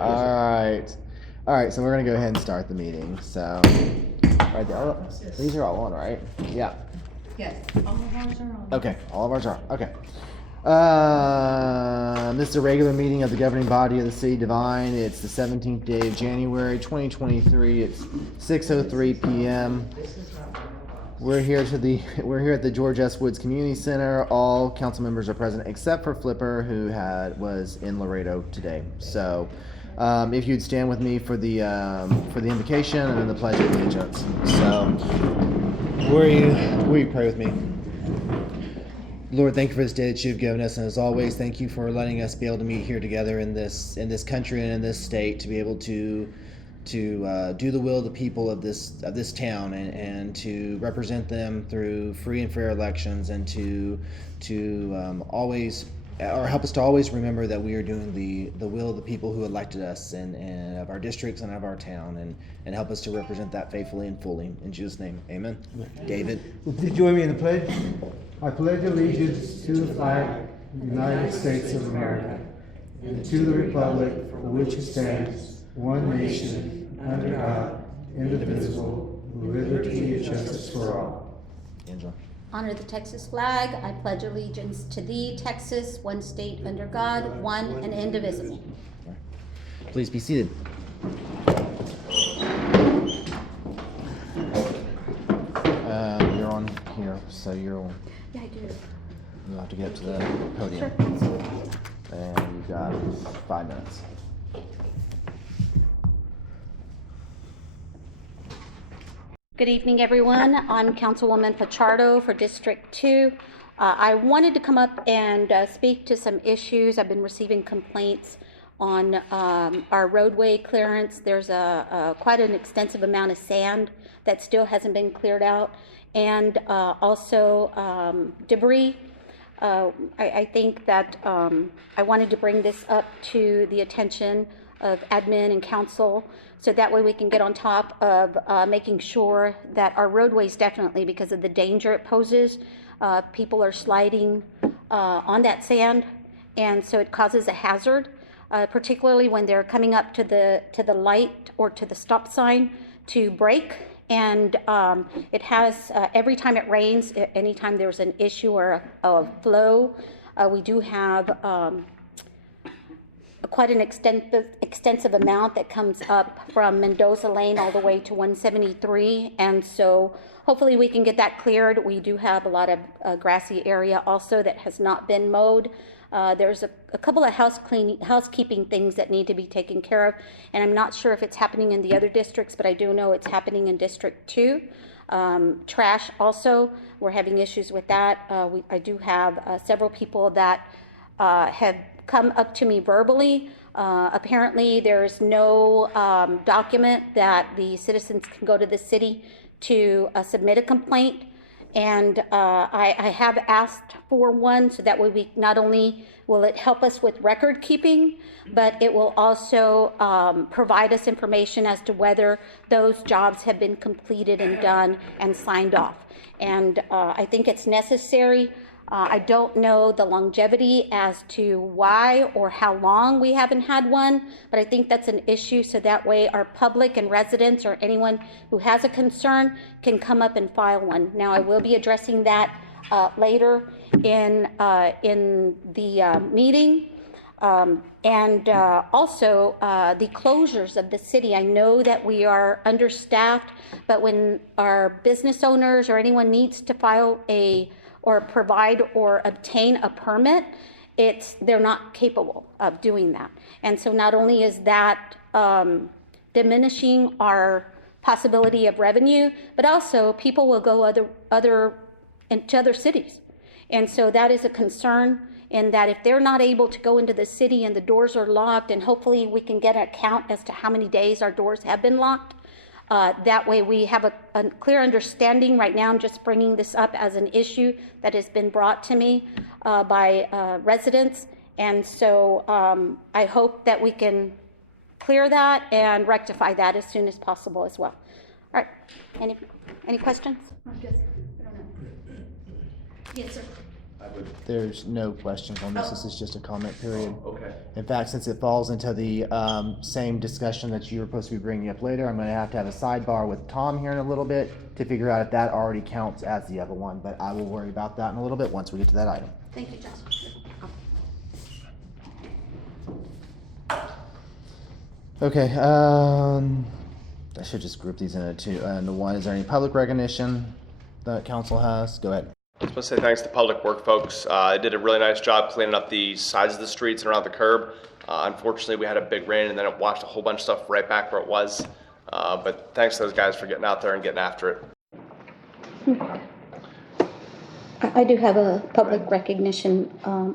All right, so we're gonna go ahead and start the meeting. So, right there. These are all on, right? Yeah. Yes, all of ours are on. Okay, all of ours are. Okay. This is a regular meeting of the governing body of the city Devine. It's the 17th day of January, 2023. It's 6:03 p.m. We're here at the George S. Woods Community Center. All council members are present except for Flipper, who was in Laredo today. So, if you'd stand with me for the invocation and then the pledge of allegiance. So, will you pray with me? Lord, thank you for this day that you've given us, and as always, thank you for letting us be able to meet here together in this country and in this state to be able to do the will of the people of this town and to represent them through free and fair elections, and to always, or help us to always remember that we are doing the will of the people who elected us and of our districts and of our town, and help us to represent that faithfully and fully. In Jesus' name, amen. David. Well, please join me in the pledge. I pledge allegiance to the flag of the United States of America and to the republic for which it stands, one nation, under God, indivisible, with liberty and justice for all. Angela. Honor the Texas flag. I pledge allegiance to thee, Texas, one state under God, one and indivisible. Please be seated. You're on here, so you'll Yeah, I do. you'll have to get up to the podium. Sure, absolutely. And you've got 5 minutes. Good evening, everyone. I'm Councilwoman Pachardo for District 2. I wanted to come up and speak to some issues. I've been receiving complaints on our roadway clearance. There's quite an extensive amount of sand that still hasn't been cleared out, and also debris. I think that I wanted to bring this up to the attention of admin and council, so that way we can get on top of making sure that our roadways, definitely because of the danger it poses, people are sliding on that sand, and so it causes a hazard, particularly when they're coming up to the light or to the stop sign to brake. And it has, every time it rains, anytime there's an issue or a flow, we do have quite an extensive amount that comes up from Mendoza Lane all the way to 173. And so hopefully we can get that cleared. We do have a lot of grassy area also that has not been mowed. There's a couple of housekeeping things that need to be taken care of, and I'm not sure if it's happening in the other districts, but I do know it's happening in District 2. Trash also, we're having issues with that. I do have several people that have come up to me verbally. Apparently there's no document that the citizens can go to the city to submit a complaint. And I have asked for one, so that way we not only will it help us with record keeping, but it will also provide us information as to whether those jobs have been completed and done and signed off. And I think it's necessary. I don't know the longevity as to why or how long we haven't had one, but I think that's an issue, so that way our public and residents or anyone who has a concern can come up and file one. Now, I will be addressing that later in the meeting. And also the closures of the city. I know that we are understaffed, but when our business owners or anyone needs to file or provide or obtain a permit, they're not capable of doing that. And so not only is that diminishing our possibility of revenue, but also people will go into other cities. And so that is a concern, in that if they're not able to go into the city and the doors are locked, and hopefully we can get a count as to how many days our doors have been locked. That way we have a clear understanding. Right now I'm just bringing this up as an issue that has been brought to me by residents. And so I hope that we can clear that and rectify that as soon as possible as well. All right, any questions? I don't know. Yes, sir. There's no questions on this. This is just a comment period. Okay. In fact, since it falls into the same discussion that you were supposed to be bringing up later, I'm going to have a sidebar with Tom here in a little bit to figure out if that already counts as the other one. But I will worry about that in a little bit once we get to that item. Thank you, Josh. Okay. I should just group these into one. Is there any public recognition that council has? Go ahead. I was supposed to say thanks to Public Work folks. They did a really nice job cleaning up the sides of the streets and around the curb. Unfortunately, we had a big rain and then it washed a whole bunch of stuff right back where it was. But thanks to those guys for getting out there and getting after it. I do have a public recognition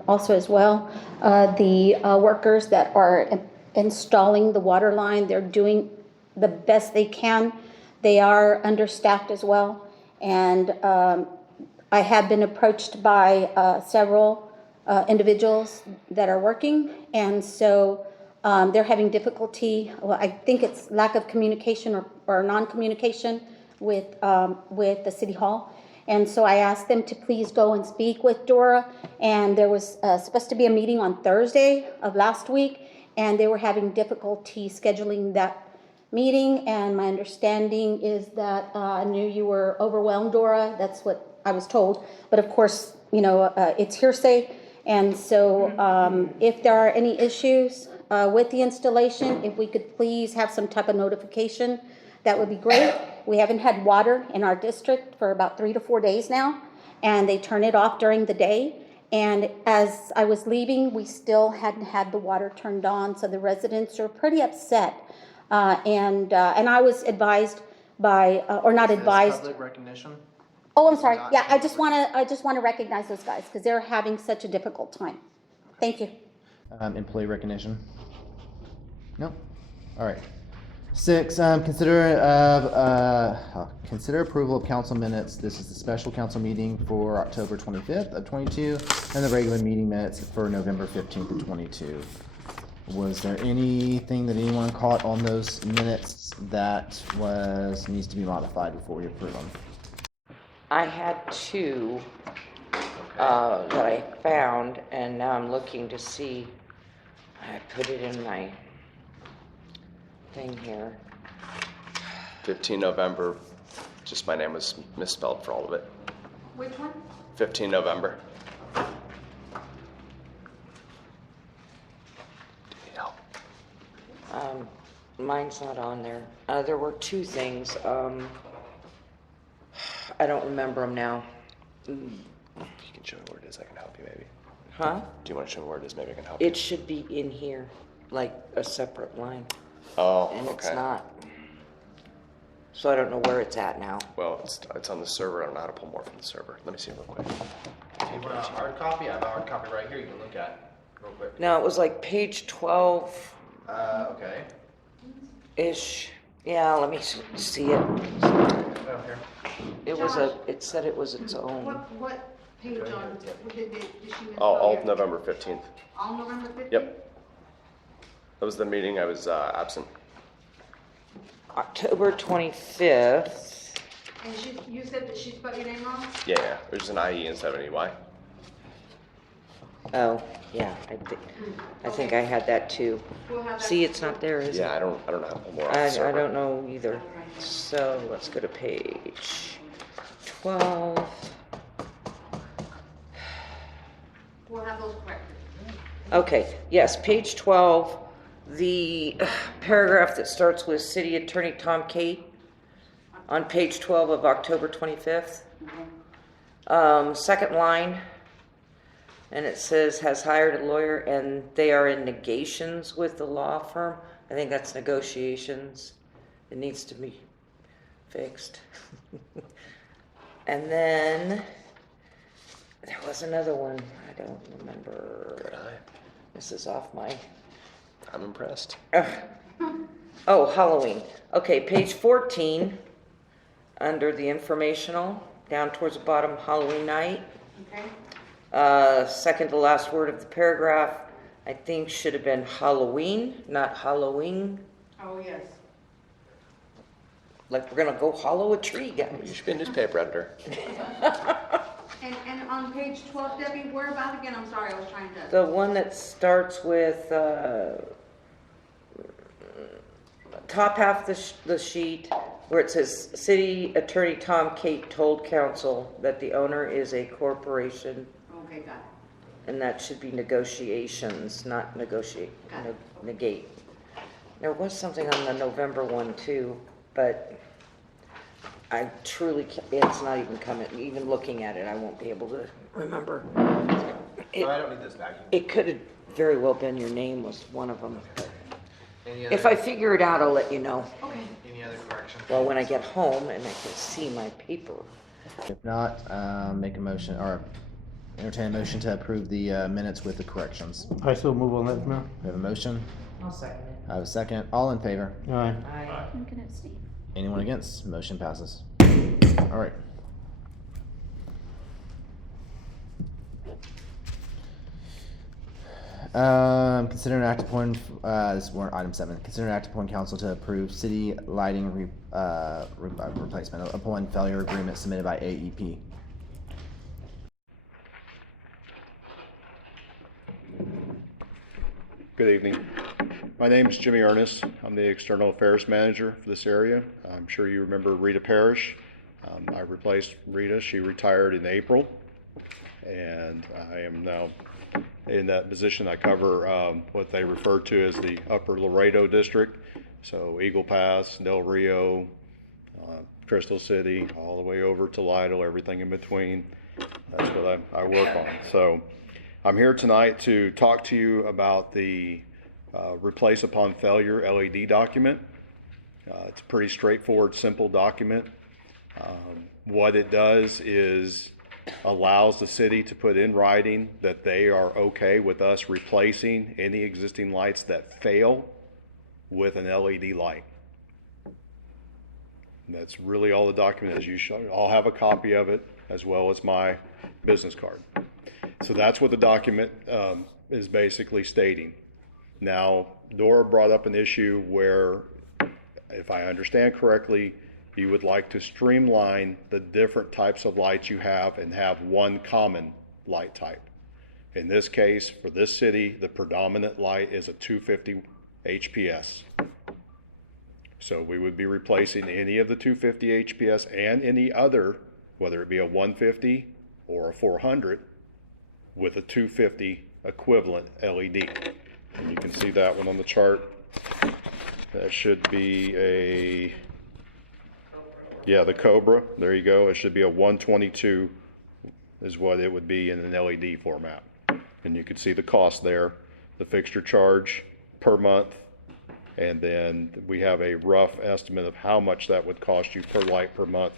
also as well. The workers that are installing the water line, they're doing the best they can. They are understaffed as well. And I have been approached by several individuals that are working. And so they're having difficulty. Well, I think it's lack of communication or non-communication with the City Hall. And so I asked them to please go and speak with Dora. And there was supposed to be a meeting on Thursday of last week, and they were having difficulty scheduling that meeting. And my understanding is that I knew you were overwhelmed, Dora. That's what I was told. But of course, you know, it's hearsay. And so if there are any issues with the installation, if we could please have some type of notification, that would be great. We haven't had water in our district for about 3 to 4 days now, and they turn it off during the day. And as I was leaving, we still hadn't had the water turned on, so the residents are pretty upset. And I was advised by, or not advised. Public recognition. Oh, I'm sorry. Yeah, I just want to recognize those guys because they're having such a difficult time. Thank you. Employee recognition. No. All right. 6, consider approval of council minutes. This is the special council meeting for October 25th of 22 and the regular meeting minutes for November 15th of 22. Was there anything that anyone caught on those minutes that needs to be modified before we approve them? I had 2 that I found, and now I'm looking to see. I put it in my thing here. 15 November, just my name was misspelled for all of it. Which one? 15 November. Do you need help? Mine's not on there. There were 2 things. I don't remember them now. If you can show me where it is, I can help you maybe. Huh? Do you want to show me where it is? Maybe I can help you. It should be in here, like a separate line, Oh, and okay. it's not. So I don't know where it's at now. Well, it's on the server. I don't know how to pull more from the server. Let me see real quick. If you want a hard copy, I have a hard copy right here you can look at real quick. No, it was like page 12-ish. Okay. Yeah, let me see it. Oh, here. It said it was its own. What page on, did she miss? All of November 15th. All November 15th? Yep. That was the meeting I was absent. October 25th. And you said that she spelled your name wrong? Yeah. There's just an IE instead of an EY. Oh, yeah, I think I had that too. We'll have that. See, it's not there, is it? Yeah, I don't know how to pull more off I the server. don't know either. So let's go to page 12. We'll have those corrected. Okay, yes, page 12, the paragraph that starts with City Attorney Tom Kate on page 12 of October 25th. Second line, and it says has hired a lawyer and they are in negations with the law firm. I think that's negotiations. It needs to be fixed. And then there was another one. I don't remember. Good eye. This is off my. I'm impressed. Oh, Halloween. Okay, page 14, under the informational, down towards the bottom, Halloween night. Okay. Second to last word of the paragraph, I think should have been Halloween, not Halloween. Oh, yes. Like we're gonna go hollow a tree, You guys. should be a newspaper editor. And on page 12, Debbie, where about again? I'm sorry, I was trying to. The one that starts with, top half the sheet where it says, City Attorney Tom Kate told council that the owner is a corporation, Okay, got it. and that should be negotiations, not negotiate, Got it. negate. There was something on the November one too, but I truly can't, it's not even coming, even looking at it, I won't be able to remember. I don't need this back. It could have very well been your name was one of them. Any If I figure it out, I'll let you know. Okay. any other corrections? Well, when I get home and I can see my paper. If not, make a motion or entertain a motion to approve the minutes with the corrections. I still move on that, Mayor. We have a motion. I'll second it. I have a second. All in favor? Aye. I'm gonna abstain. Anyone against? Motion passes. All right. Consider an act upon, this is warrant item 7. Consider an act upon council to approve city lighting replacement upon failure agreement submitted by AEP. Good evening. My name is Jimmy Ernest. I'm the External Affairs Manager for this area. I'm sure you remember Rita Parrish. I replaced Rita. She retired in April, and I am now in that position. I cover what they refer to as the Upper Laredo District, so Eagle Pass, Del Rio, Crystal City, all the way over to Lido, everything in between. That's what I work on. So I'm here tonight to talk to you about the replace upon failure LED document. It's a pretty straightforward, simple document. What it does is allows the city to put in writing that they are okay with us replacing any existing lights that fail with an LED light. And that's really all the document is. You should all have a copy of it as well as my business card. So that's what the document is basically stating. Now, Dora brought up an issue where, if I understand correctly, you would like to streamline the different types of lights you have and have one common light type. In this case, for this city, the predominant light is a 250 HPS. So we would be replacing any of the 250 HPS and any other, whether it be a 150 or a 400, with a 250 equivalent LED. And you can see that one on the chart. That should be a, yeah, the Cobra. There you go. It should be a 122 is what it would be in an LED format. And you can see the cost there, the fixture charge per month. And then we have a rough estimate of how much that would cost you per light per month.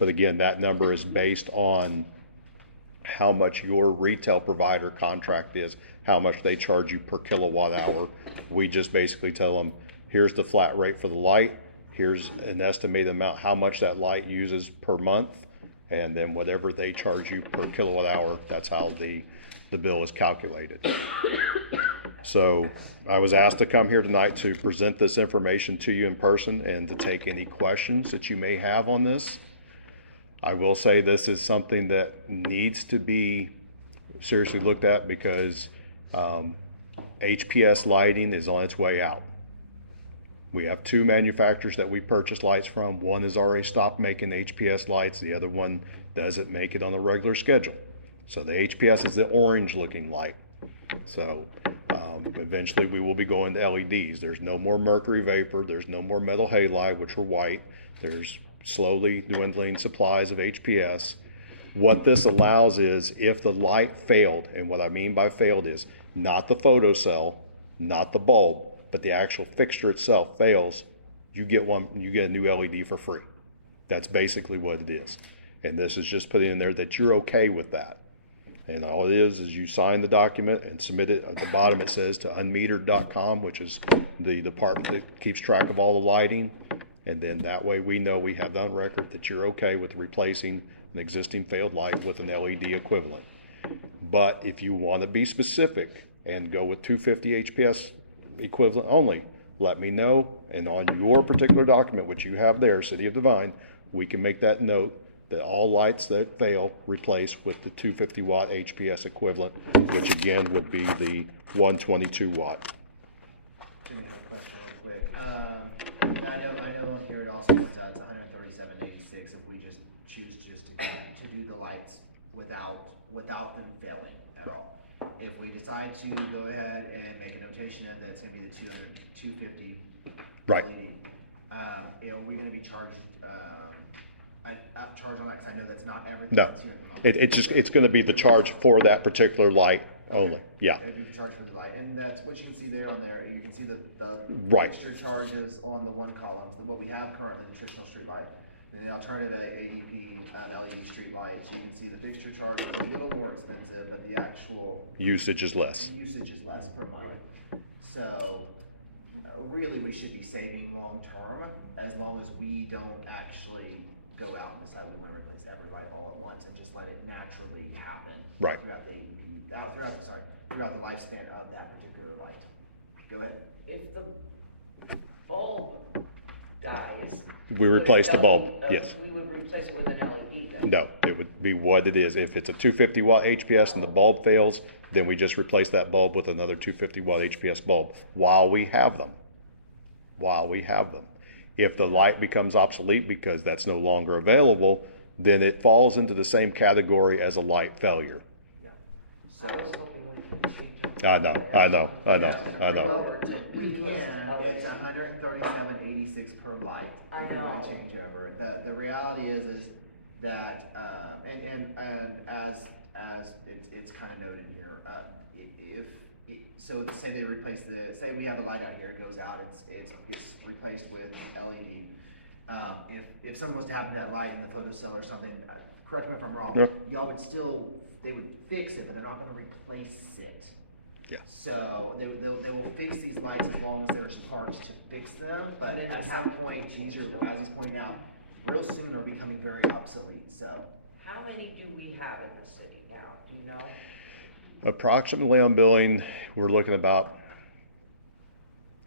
But again, that number is based on how much your retail provider contract is, how much they charge you per kilowatt hour. We just basically tell them, here's the flat rate for the light, here's an estimated amount how much that light uses per month, and then whatever they charge you per kilowatt hour, that's how the bill is calculated. So I was asked to come here tonight to present this information to you in person and to take any questions that you may have on this. I will say this is something that needs to be seriously looked at because HPS lighting is on its way out. We have two manufacturers that we purchase lights from. One has already stopped making HPS lights. The other one doesn't make it on a regular schedule. So the HPS is the orange looking light. So eventually we will be going to LEDs. There's no more mercury vapor. There's no more metal halide, which were white. There's slowly dwindling supplies of HPS. What this allows is if the light failed, and what I mean by failed is not the photocell, not the bulb, but the actual fixture itself fails, you get a new LED for free. That's basically what it is. And this is just putting in there that you're okay with that. And all it is you sign the document and submit it. At the bottom it says to unmetered.com, which is the department that keeps track of all the lighting. And then that way we know we have on record that you're okay with replacing an existing failed light with an LED equivalent. But if you want to be specific and go with 250 HPS equivalent only, let me know. And on your particular document, which you have there, City of Devine, we can make that note that all lights that fail replace with the 250 watt HPS equivalent, which again would be the 122 watt. Jimmy, I have a question real quick. I know here it also points out it's 137.86 if we just choose to do the lights without them failing at all. If we decide to go ahead and make a notation of that, it's gonna be the 250 Right. LED. Are we gonna be charged, charge on that, cause I know that's not everything No, that's here at the moment. it's going to be the charge for that particular light only. Yeah. It'd be the charge for the light, and that's what you can see there on there. You can see the Right. extra charges on the one column. What we have currently, the traditional street light, and the alternative AEP LED street light. So you can see the fixture charge is a little more expensive, but the actual Usage is less. usage is less per month. So really, we should be saving long term as long as we don't actually go out and decide we want to replace every light all at once and just let it naturally happen Right. throughout the AEP, throughout the lifespan of that particular light. Go ahead. If the bulb dies. We replace the bulb, yes. We would replace it with an LED then. No, it would be what it is. If it's a 250 watt HPS and the bulb fails, then we just replace that bulb with another 250 watt HPS bulb while we have them. If the light becomes obsolete because that's no longer available, then it falls into the same category as a light failure. I was hoping we could change it. I know. Lower to We reduce can, elevation. it's 137.86 per light. I if we know. Change over. The reality is that, and as it's kind of noted here, so say they replace say we have a light out here, it goes out, it gets replaced with LED. If someone was to happen to that light in the photo cell or something, correct me if I'm wrong, Yeah. y'all would still, they would fix it, but they're not gonna replace it. Yeah. So they will fix these lights as long as there's parts to fix them, but at that point, as he's pointing out, real soon they're becoming very obsolete, so. How many do we have in the city now, do you know? Approximately on billing, we're looking about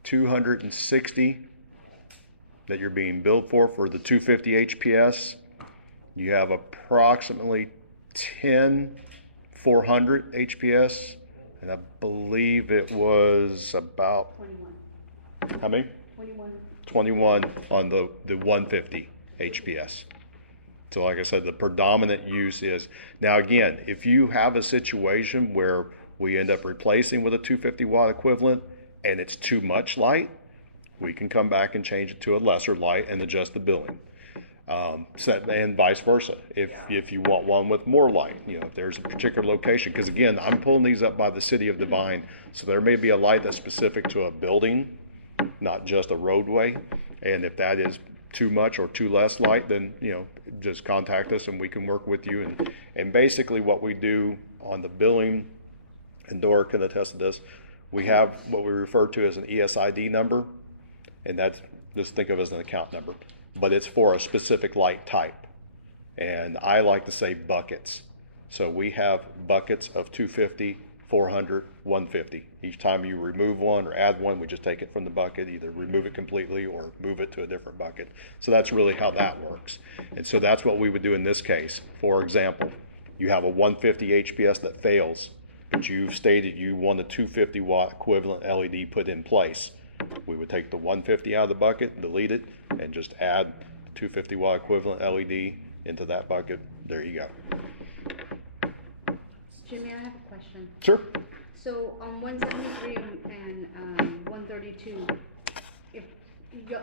260 that you're being billed for the 250 HPS. You have approximately 10 400 HPS, and I believe it was about 21. how many? 21. 21 on the 150 HPS. So like I said, the predominant use is, now again, if you have a situation where we end up replacing with a 250 watt equivalent and it's too much light, we can come back and change it to a lesser light and adjust the billing. And vice versa. If you want one with more light, if there's a particular location, because again, I'm pulling these up by the city of Devine, so there may be a light that's specific to a building, not just a roadway. And if that is too much or too less light, then just contact us and we can work with you. And basically what we do on the billing, and Dora can attest to this, we have what we refer to as an ESID number, and that's, just think of it as an account number, but it's for a specific light type. And I like to say buckets. So we have buckets of 250, 400, 150. Each time you remove one or add one, we just take it from the bucket, either remove it completely or move it to a different bucket. So that's really how that works. And so that's what we would do in this case. For example, you have a 150 HPS that fails, but you've stated you want a 250 watt equivalent LED put in place. We would take the 150 out of the bucket, delete it, and just add 250 watt equivalent LED into that bucket. There you go. Jimmy, I have a question. Sure. So on 173 and 132, if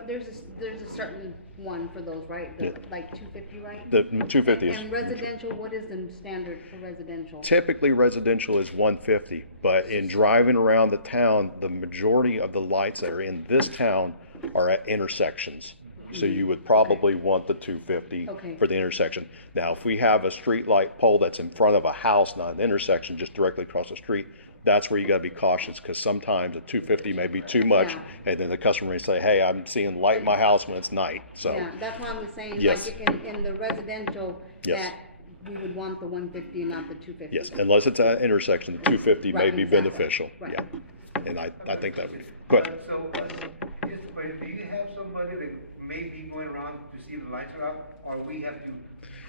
there's a certain one for those, right? Yeah. Like 250, right? The 250 is. And residential, what is the standard for residential? Typically residential is 150, but in driving around the town, the majority of the lights that are in this town are at intersections. So you would probably want the 250 Okay. for the intersection. Now, if we have a street light pole that's in front of a house, not an intersection, just directly across the street, that's where you gotta be cautious, because sometimes a 250 may be too much, Yeah. and then the customer may say, hey, I'm seeing light in my house when it's night, so. Yeah, that's what I was saying, Yes. like in the residential, Yes. that we would want the 150 and not the 250. Yes, unless it's at an intersection, the 250 may Right, be exactly. beneficial, Right. yeah. And I think that would, go ahead. So, just a question, do you have somebody that may be going around to see if the lights are out, or we have to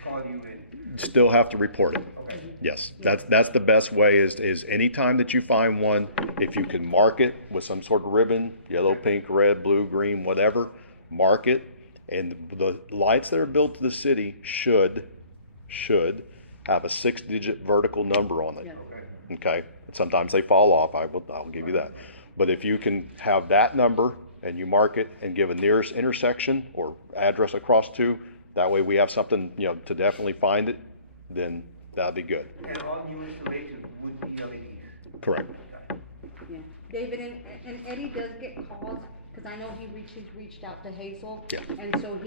call you in. Still have to report it. Okay. Yes, that's the best way is anytime that you find one, if you can mark it with some sort of ribbon, yellow, pink, red, blue, green, whatever, mark it. And the lights that are built to the city should have a 6-digit vertical number on it. Yeah. Okay? Sometimes they fall off, I'll give you that. But if you can have that number and you mark it and give a nearest intersection or address across to, that way we have something, to definitely find it, then that'd be good. And all new installations would be LEDs. Correct. Yeah, David, and Eddie does get calls, cause I know he's reached out to Hazel. Yeah. And so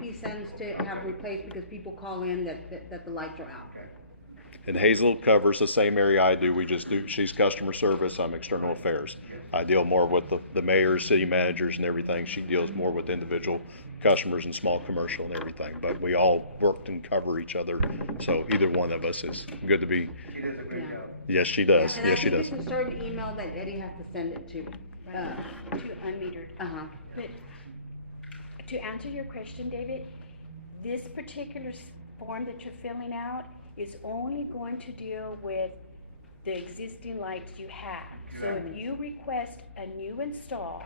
he sends to have replaced because people call in that the lights are out. And Hazel covers the same area I do. She's customer service, I'm external affairs. I deal more with the mayors, city managers and everything. She deals more with individual customers and small commercial and everything. But we all work and cover each other. So either one of us is good to be. She does a great job. Yes, she does. And Yes, she I does. think it's a certain email that Eddie has to send it to. To unmetered. Uh-huh. But to answer your question, David, this particular form that you're filling out is only going to deal with the existing lights you have. So if you request a new install,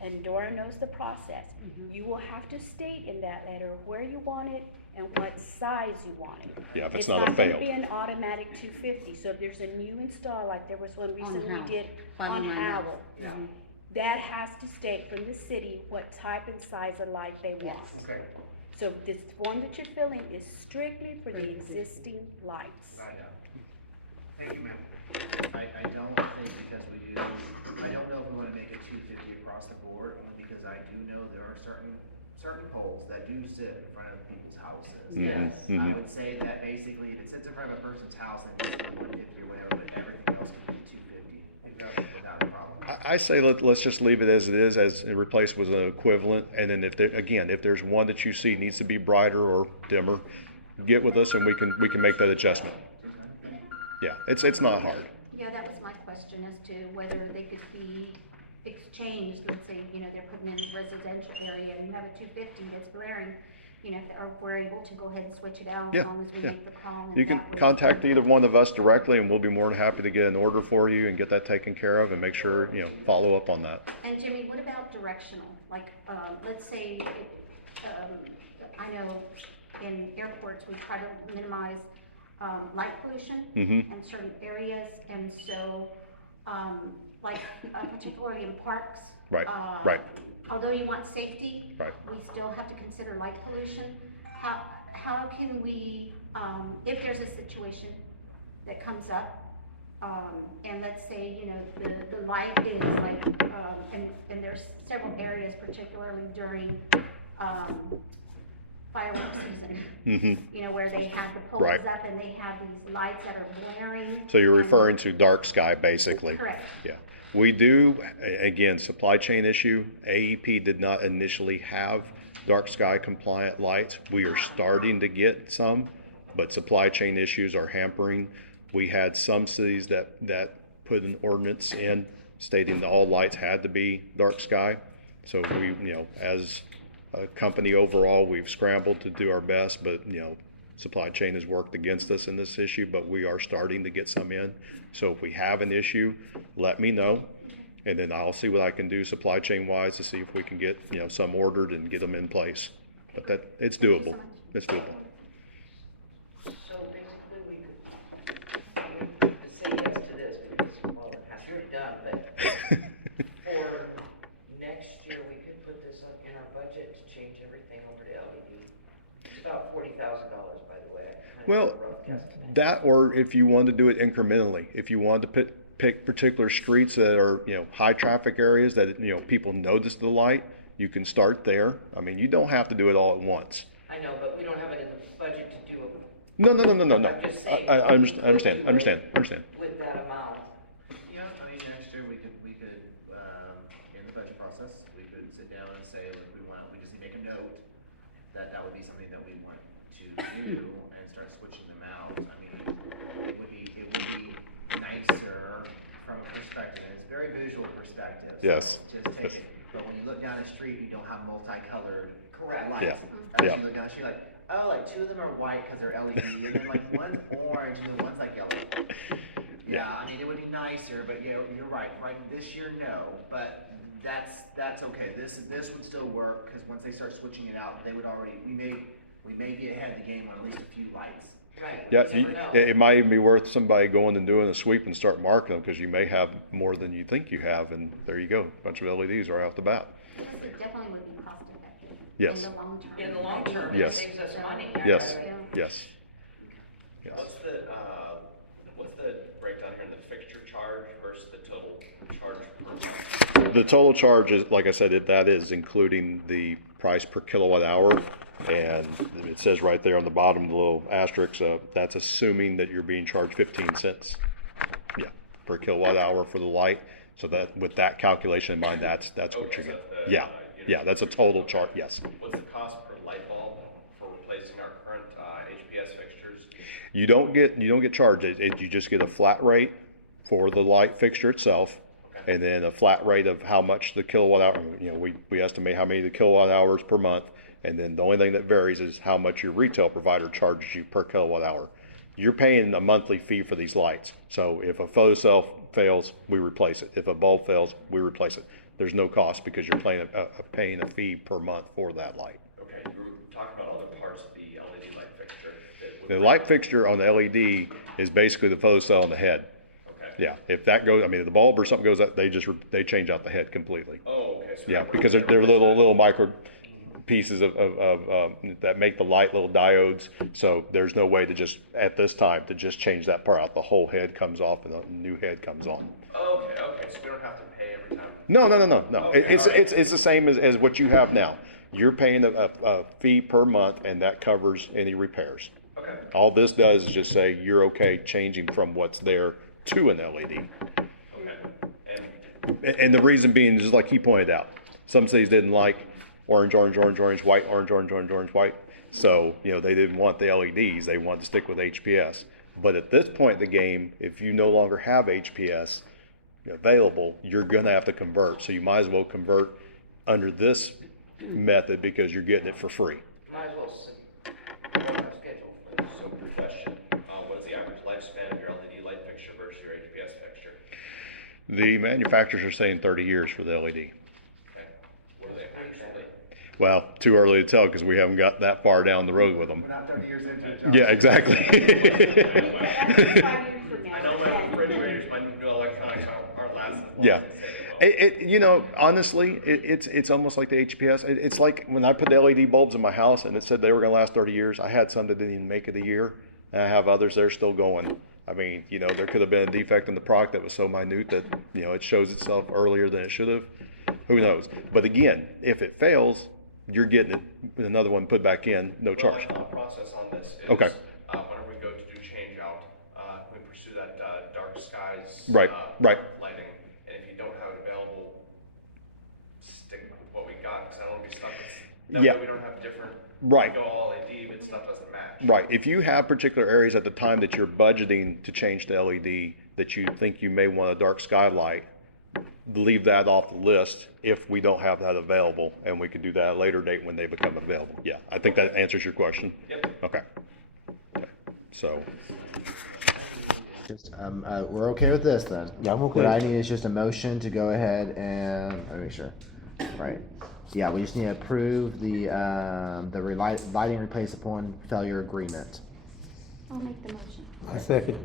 and Dora knows the process, you will have to state in that letter where you want it and what size you want it. Yeah, if it's not a It's not fail. gonna be an automatic 250, so if there's a new install, like there was one recently we Howell. did By on my house. Howell. Yeah. That has to state from the city what type and size of light they want. Okay. So this form that you're filling is strictly for the existing lights. I know. Thank you, ma'am. I don't think because we do, I don't know if we wanna make it 250 across the board, only because I do know there are certain poles that do sit in front of people's houses. Mhm, mhm. I would say that basically if it sits in front of a person's house, then it's 150 or whatever, but everything else can be 250 without a problem. I say let's just leave it as it is, as it replaced with an equivalent. And then if there's one that you see needs to be brighter or dimmer, get with us and we can make that adjustment. Yeah, it's not hard. Yeah, that was my question as to whether they could be exchanged. Let's say, they're putting in a residential area and you have a 250 that's blaring, or we're able to go ahead and switch it out Yeah, as long as we yeah. make the call. And You can that way- contact either one of us directly and we'll be more than happy to get an order for you and get that taken care of and make sure, follow up on that. And Jimmy, what about directional? Like, let's say, I know in airports, we try to minimize light pollution Mhm. in certain areas, and so, particularly in parks. Right, right. Although you want safety. Right. We still have to consider light pollution. How can we, if there's a situation that comes up, and let's say, the light is like, and there's several areas, particularly during, fireworks season, Mhm. where they have the poles Right. up and they have these lights that are blaring. So you're and- referring to dark sky, basically. Correct. Yeah. We do, again, supply chain issue. AEP did not initially have dark sky compliant lights. We are starting to get some, but supply chain issues are hampering. We had some cities that put an ordinance in stating that all lights had to be dark sky. So we, as a company overall, we've scrambled to do our best, but, supply chain has worked against us in this issue, but we are starting to get some in. So if we have an issue, let me know, and then I'll see what I can do supply chain wise to see if we can get, some ordered and get them in place. But it's doable. It's doable. So basically, we could say yes to this because, well, it has to be done, but for next year, we could put this up in our budget to change everything over to LED. It's about $40,000, by the way. I kind of Well, did a rough guesstimate. that, or if you wanted to do it incrementally, if you wanted to pick particular streets that are, high traffic areas that, people notice the light, you can start there. I mean, you don't have to do it all at once. I know, but we don't have it in the budget to do it No. I'm just saying, I we understand. could do it Understand. with that amount. Yeah, I mean, next year we could, in the budget process, we could sit down and say, look, we just need to make a note that would be something that we want to do and start switching them out. I mean, it would be nicer from a perspective, and it's very visual perspective. So Yes. Just take it but when you look down the street, you don't have multicolored Correct. lights. Yeah. As Yeah. you look down the street, like, oh, like 2 of them are white because they're LED, and then like one's orange and then one's like yellow. Yeah, I mean, it would be nicer, but you're right. Right this year, no, but that's okay. This would still work because once they start switching it out, they would already we may be ahead of the game on at least a few lights. Right. Yeah, You never know. it might even be worth somebody going and doing a sweep and start marking them, because you may have more than you think you have, and there you go, a bunch of LEDs right off the bat. It definitely would be cost effective. Yes. In the long term. In the long term, it Yes. saves us money. Yes, Yeah. yes. Yes. What's the breakdown here in the fixture charge versus the total charge per month? The total charge is, like I said, that is including the price per kilowatt hour, and it says right there on the bottom, the little asterisk, that's assuming that you're being charged 15 cents, yeah, per kilowatt hour for the light. So that, with that calculation in mind, that's what you're getting. Yeah, yeah, that's a total charge, yes. What's the cost per light bulb for replacing our current HPS fixtures? You don't get charged. You just get a flat rate for the light fixture itself, and then a flat rate of how much the kilowatt hour. You know, we estimate how many the kilowatt hours per month, and then the only thing that varies is how much your retail provider charges you per kilowatt hour. You're paying a monthly fee for these lights. So if a photo cell fails, we replace it. If a bulb fails, we replace it. There's no cost because you're paying a fee per month for that light. Okay, you were talking about other parts of the LED light fixture. The light fixture on the LED is basically the photo cell on the head. Okay. Yeah, if that goes, I mean, if the bulb or something goes out, they change out the head completely. Oh, okay. So Yeah, because they're little micro pieces of that make the light, little diodes. So there's no way to just at this time to just change that part out. The whole head comes off and a new head comes on. Okay, so we don't have to pay every time. No. Okay, It's all right. it's the same as what you have now. You're paying a fee per month, and that covers any repairs. Okay. All this does is just say you're okay changing from what's there to an LED. Okay. And the reason being, just like he pointed out, some cities didn't like orange, white, orange, white. So, you know, they didn't want the LEDs. They wanted to stick with HPS. But at this point in the game, if you no longer have HPS available, you're going to have to convert. So you might as well convert under this method because you're getting it for free. Might as well schedule for this. So, question, what is the average lifespan of your LED light fixture versus your HPS fixture? The manufacturers are saying 30 years for the LED. Okay. What are they actually? Well, too early to tell because we haven't got that far down the road with them. We're not 30 years into it, John. Yeah, exactly. I know my refrigerators, my new electronics aren't lasting as long Yeah. as they say they will. Honestly, it's almost like the HPS. It's like when I put the LED bulbs in my house and it said they were going to last 30 years. I had some that didn't even make it a year, and I have others that are still going. I mean, there could have been a defect in the product that was so minute that, it shows itself earlier than it should have. Who knows? But again, if it fails, you're getting it with another one put back in, no charge. Well, my thought process on this is, Okay. Whenever we go to do change out, we pursue that dark skies Right. lighting, and if you don't have it available, stick with what we got, because I don't want to be stuck with that Yeah. way we don't have different. Right. We go all LED, but stuff doesn't match. Right. If you have particular areas at the time that you're budgeting to change to LED that you think you may want a dark sky light, leave that off the list if we don't have that available, and we can do that at a later date when they become available. Yeah, I think that answers your question. Yep. Okay. So, Just, we're okay with this then? Yeah, I'm okay. What I need is just a motion to go ahead and, let me make sure. Right. Yeah, we just need to approve the lighting replace upon failure agreement. I'll make the motion. I second.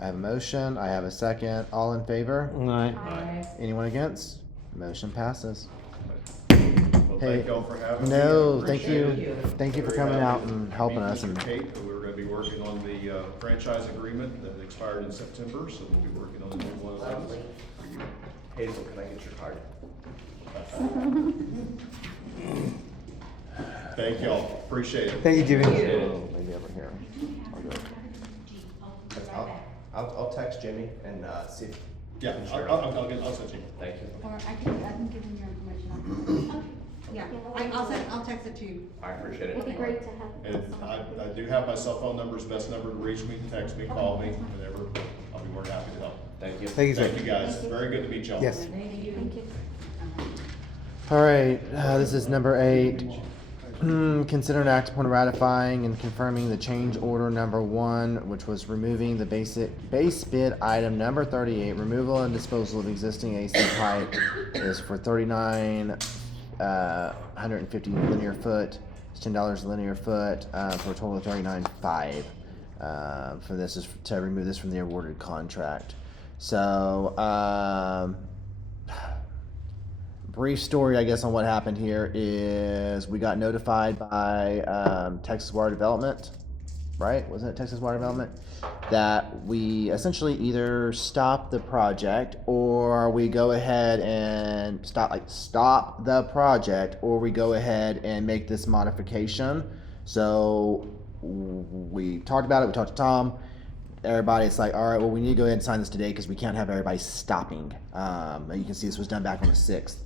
I have a motion, I have a second, all in favor? Aye. Anyone against? Motion passes. well, Hey, thank y'all for having me. No, I thank appreciate you, it. thank you for Very coming happy out to and helping meet us Mr. and, Kate. We're going to be working on the franchise agreement that expired in September, so we'll be working on the new one. Lovely. Hazel, can I get your card? Thank y'all, appreciate it. Thank you, Jimmy. oh, maybe over here. I'll go. I'll text Jimmy and see if. Yeah, I'll send you. Thank you. Or I can give him your information. Yeah, I'll text it to you. I appreciate It'd be it. great to have. And I do have my cell phone number, best number to reach me, text me, call me, whatever. I'll be more than happy to help. Thank you. Thank you, sir. Thank you guys, very good to meet y'all. Yes. Thank you. All right, this is number 8. Consider an act upon ratifying and confirming the change order number 1, which was removing the base bid item number 38, removal and disposal of existing AC pipe is for 150 linear foot. It's $10 a linear foot for a total of 39.5. For this is to remove this from the awarded contract. So. Brief story, I guess, on what happened here is we got notified by Texas Water Development, right? Wasn't it Texas Water Development? That we essentially either stop the project or we go ahead and stop the project, or we go ahead and make this modification. So we talked about it, we talked to Tom. Everybody, it's like, all right, well, we need to go ahead and sign this today because we can't have everybody stopping. You can see this was done back on the 6th.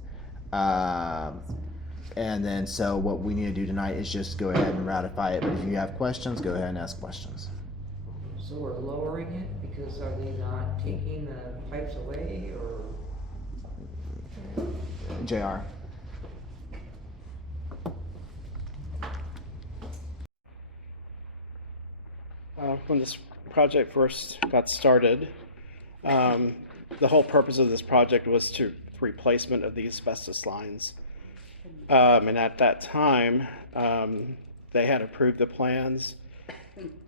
And then so what we need to do tonight is just go ahead and ratify it. But if you have questions, go ahead and ask questions. So we're lowering it because are they not taking the pipes away or? JR. When this project first got started, the whole purpose of this project was to replacement of the asbestos lines. And at that time, they had approved the plans,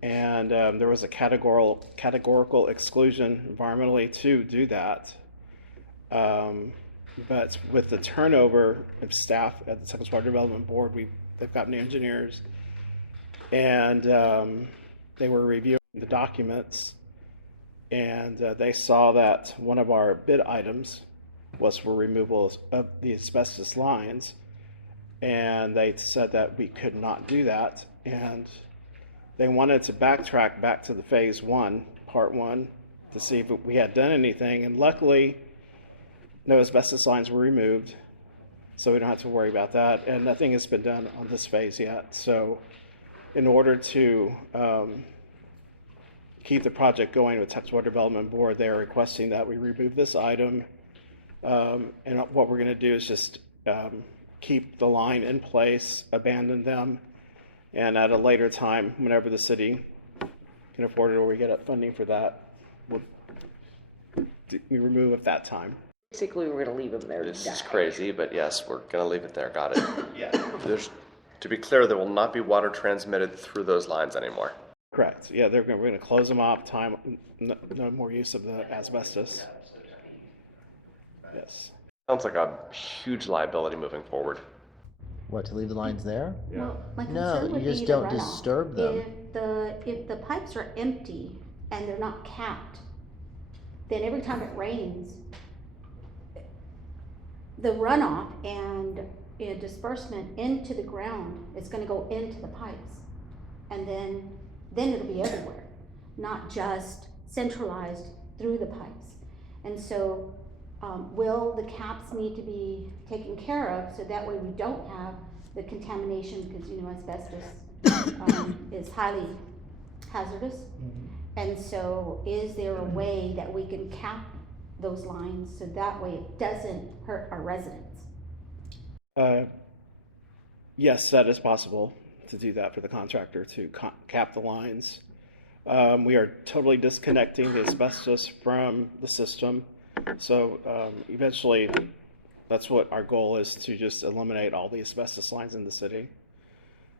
and there was a categorical exclusion environmentally to do that. But with the turnover of staff at the Texas Water Development Board, they've got new engineers, and they were reviewing the documents, and they saw that one of our bid items was for removal of the asbestos lines, and they said that we could not do that, and they wanted to backtrack back to the phase 1, part 1, to see if we had done anything, and luckily no asbestos lines were removed, so we don't have to worry about that, and nothing has been done on this phase yet. So in order to keep the project going with Texas Water Development Board, they are requesting that we remove this item. And what we're going to do is just keep the line in place, abandon them, and at a later time, whenever the city can afford it or we get funding for that, we remove at that time. Basically, we're gonna leave them there to This die. is crazy, but yes, we're gonna leave it there. Got it. Yeah. To be clear, there will not be water transmitted through those lines anymore. Correct. Yeah, we're going to close them off. No more use of the asbestos. Yes. Sounds like a huge liability moving forward. What, to leave the lines there? Well, my No, concern you would just be the don't runoff. disturb them. If the pipes are empty and they're not capped, then every time it rains, the runoff and disbursement into the ground is gonna go into the pipes. And then it'll be everywhere, not just centralized through the pipes. And so, will the caps need to be taken care of so that way we don't have the contamination, because asbestos is highly hazardous. And so is there a way that we can cap those lines so that way it doesn't hurt our residents? Yes, that is possible to do that for the contractor to cap the lines. We are totally disconnecting the asbestos from the system. So eventually, that's what our goal is, to just eliminate all the asbestos lines in the city.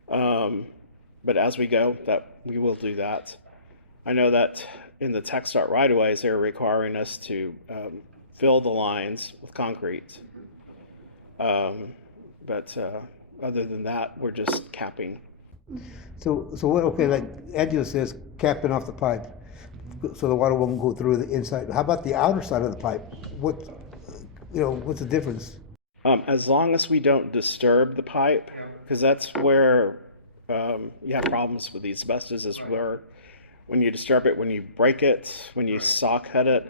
But as we go, we will do that. I know that in the TechStart right-of-ways, they're requiring us to fill the lines with concrete. But other than that, we're just capping. So what, okay, like Angela says, capping off the pipe, so the water won't go through the inside. How about the outer side of the pipe? What's the difference? As long as we don't disturb the pipe, because that's where you have problems with the asbestos, is where when you disturb it, when you break it, when you saw cut it,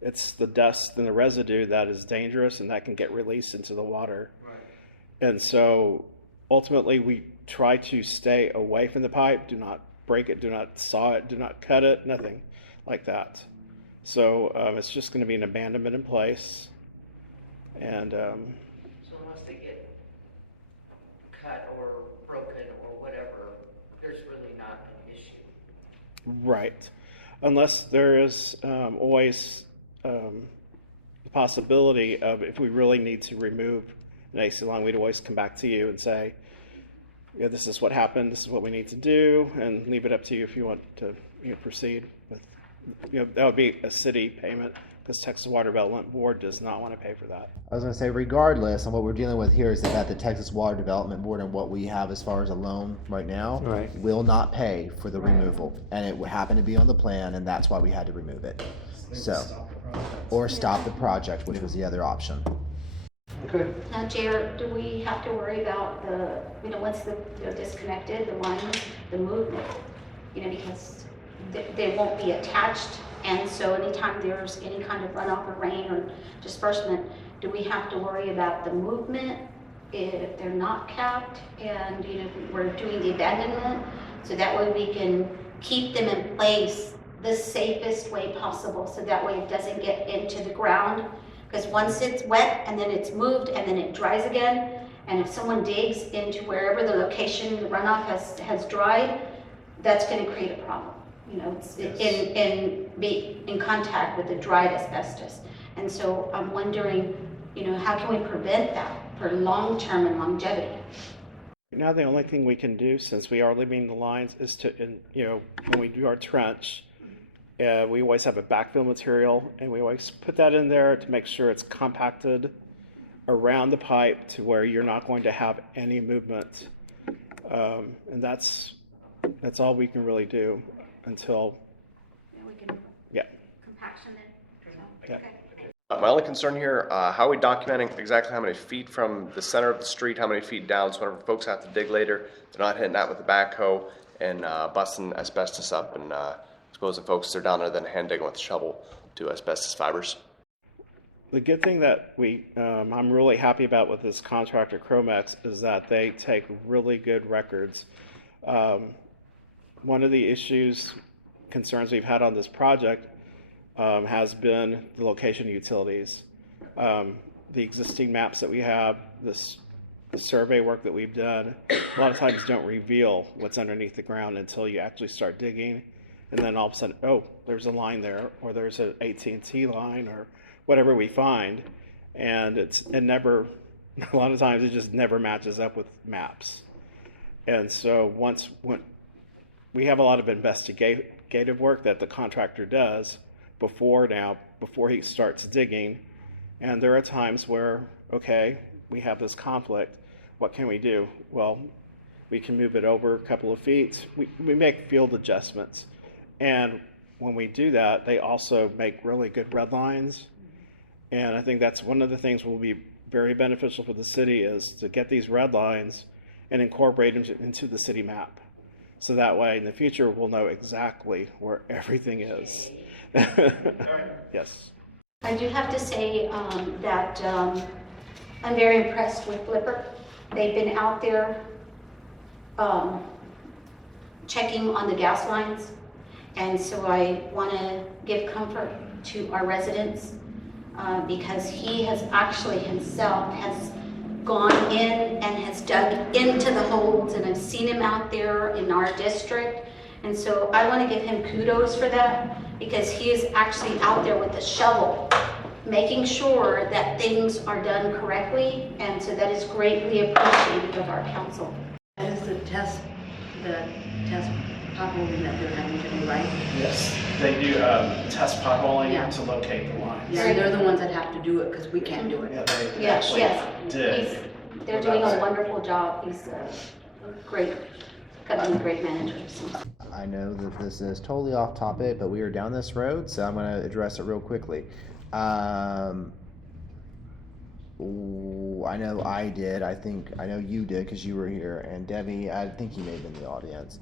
it's the dust and the residue that is dangerous, and that can get released into the water. Right. And so ultimately we try to stay away from the pipe. Do not break it, do not saw it, do not cut it, nothing like that. So it's just going to be an abandonment in place. And So unless they Right. Unless there is always the possibility of, if we really need to remove an AC line, we'd always come back to you and say, yeah, this is what happened, this is what we need to do, and leave it up to you if you want to proceed with, that would be a city payment, because Texas Water Development Board does not want to pay for that. I was going to say, regardless, and what we're dealing with here is that the Texas Water Development Board and what we have as far as a loan right now will not pay for the removal. And it would happen to be on the plan, and that's why we had to remove it. So, or stop the project, which was the other option. Okay. Now, Jared, do we have to worry about once they're disconnected, the lines, the movement? Because they won't be attached, and so anytime there's any kind of runoff or rain or disbursement, do we have to worry about the movement if they're not capped? And we're doing the abandonment, so that way we can keep them in place the safest way possible, so that way it doesn't get into the ground. Because once it's wet and then it's moved and then it dries again, and if someone digs into wherever the location the runoff has dried, that's going to create a problem. It's be in contact with the dried asbestos. And so I'm wondering, how can we prevent that for long-term and longevity? Now the only thing we can do, since we are leaving the lines, is to, when we do our trench, we always have a backfill material, and we always put that in there to make sure it's compacted around the pipe to where you're not going to have any movement. And that's all we can really do until, We can compaction it. yeah. Okay. My only concern here, how are we documenting exactly how many feet from the center of the street, how many feet down, so whenever folks have to dig later, they're not hitting that with a backhoe and busting asbestos up and exposing folks that are down there then hand digging with a shovel to asbestos fibers. The good thing that I'm really happy about with this contractor, Chromex, is that they take really good records. One of the concerns we've had on this project has been the location of utilities. The existing maps that we have, the survey work that we've done, a lot of times don't reveal what's underneath the ground until you actually start digging. And then all of a sudden, oh, there's a line there, or there's an AT&T line, or whatever we find. And it never, a lot of times it just never matches up with maps. And so when we have a lot of investigative work that the contractor does before he starts digging. And there are times where, okay, we have this conflict. What can we do? Well, we can move it over a couple of feet. We make field adjustments. And when we do that, they also make really good red lines. And I think that's one of the things will be very beneficial for the city, is to get these red lines and incorporate them into the city map. So that way in the future, we'll know exactly where everything is. Yes. I do have to say that I'm very impressed with Flipper. They've been out there checking on the gas lines. And so I want to give comfort to our residents because he has actually himself has gone in and has dug into the holes, and I've seen him out there in our district. And so I want to give him kudos for that, because he is actually out there with a shovel making sure that things are done correctly, and so that is greatly appreciated of our council. That is the test potholing that they're having to do, right? Yes, they do test potholing Yeah. to locate the lines. Yeah, they're the ones that have to do it because we can't do it. Yeah, they Yes, actually yes. did. They're doing a wonderful job. He's great, got a great manager. So. I know that this is totally off topic, but we are down this road, so I'm going to address it real quickly. I know I did. I know you did because you were here, and Debbie, I think you may have been in the audience.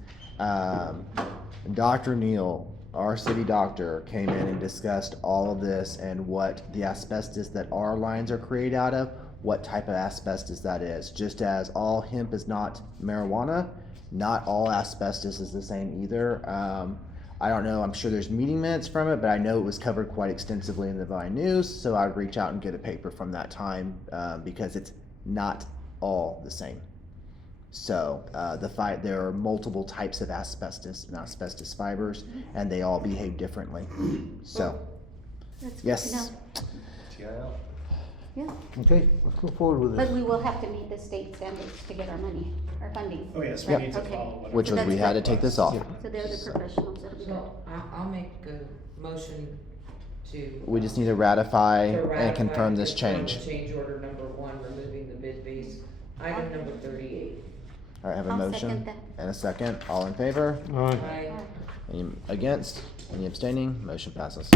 Dr. Neal, our city doctor, came in and discussed all of this and what the asbestos that our lines are created out of, what type of asbestos that is. Just as all hemp is not marijuana, not all asbestos is the same either. I don't know, I'm sure there's meeting minutes from it, but I know it was covered quite extensively in the Devine News, so I'd reach out and get a paper from that time because it's not all the same. So there are multiple types of asbestos and asbestos fibers, and they all behave differently. So, That's good to yes. know. Yeah, Okay, let's go forward with but this. we will have to meet the state standards to get our money, our funding. Oh, yes, we Right, need to okay. follow whatever. Which was, that's we had to good. take this off. So they're the professionals, that'll be good. So I'll make a motion to. We just need to ratify to and ratify confirm and this confirm change. Change order number 1, removing the bid base, item number 38. All right, have a I'll motion second that. and a second. All in favor? Aye. Any against? Any abstaining? Motion passes.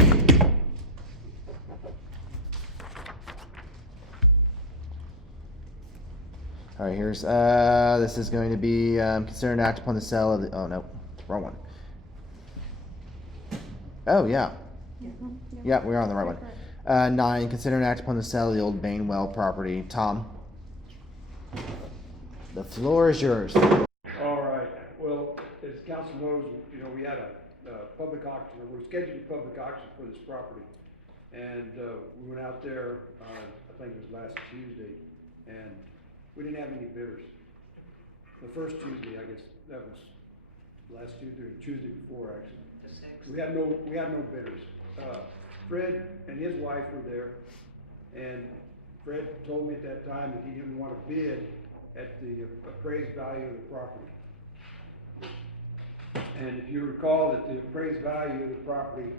All right, here's, this is going to be, consider an act upon the sale of the, oh no, wrong one. Oh, yeah. Yeah, we're on the right one. 9, consider an act upon the sale of the old Bainwell property. Tom? The floor is yours. All right, well, as council knows, we had a public auction, or we're scheduled a public auction for this property. And, we went out there, I think it was last Tuesday, and we didn't have any bidders. The first Tuesday, I guess, that was last Tuesday, or Tuesday before, actually. We had no bidders. Fred and his wife were there, and Fred told me at that time that he didn't want to bid at the appraised value of the property. And if you recall that the appraised value of the property,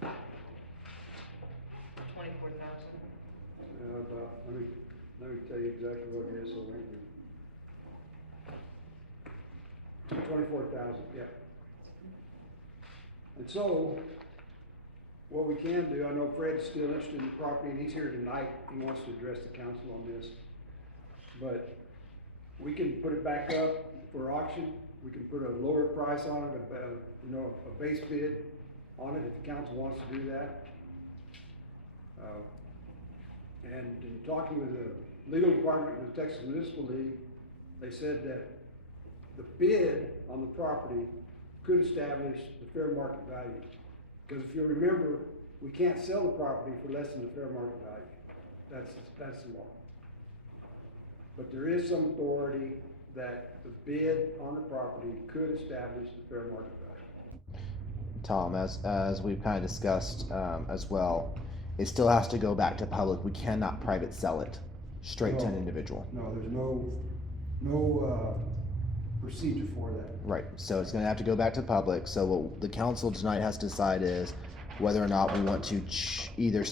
24,000. let me tell you exactly what it is, so we 24,000, yeah. And so, what we can do, I know Fred's still interested in the property, and he's here tonight, he wants to address the council on this. But we can put it back up for auction, we can put a lower price on it, a base bid on it if the council wants to do that. And in talking with the legal department of the Texas Municipal League, they said that the bid on the property could establish the fair market value. Because if you remember, we can't sell the property for less than the fair market value. That's the law. But there is some authority that the bid on the property could establish the fair market value. Tom, as we've kind of discussed as well, it still has to go back to public. We cannot private sell it straight to an individual. No, there's no procedure for that. Right, so it's gonna have to go back to public. So what the council tonight has to decide is whether or not we want to either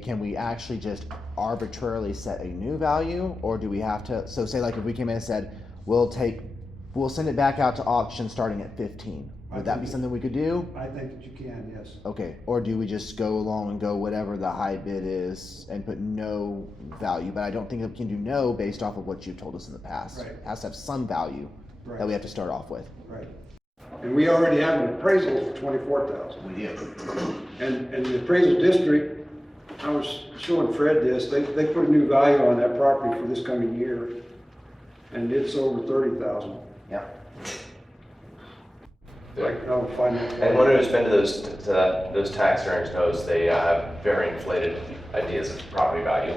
can we actually just arbitrarily set a new value, or do we have to, so say like if we came in and said, we'll send it back out to auction starting at 15. Would that be something we could do? I think that you can, yes. Okay, or do we just go along and go whatever the high bid is and put no value? But I don't think we can do no based off of what you've told us in the past. Right. It has to have some value that we have to start off with. Right. And we already have an appraisal for 24,000. We do. And the appraisal district, I was showing Fred this, they put a new value on that property for this coming year, and it's over 30,000. Yeah. I'll find that. Anyone who's been to those tax hearings knows they have very inflated ideas of property value.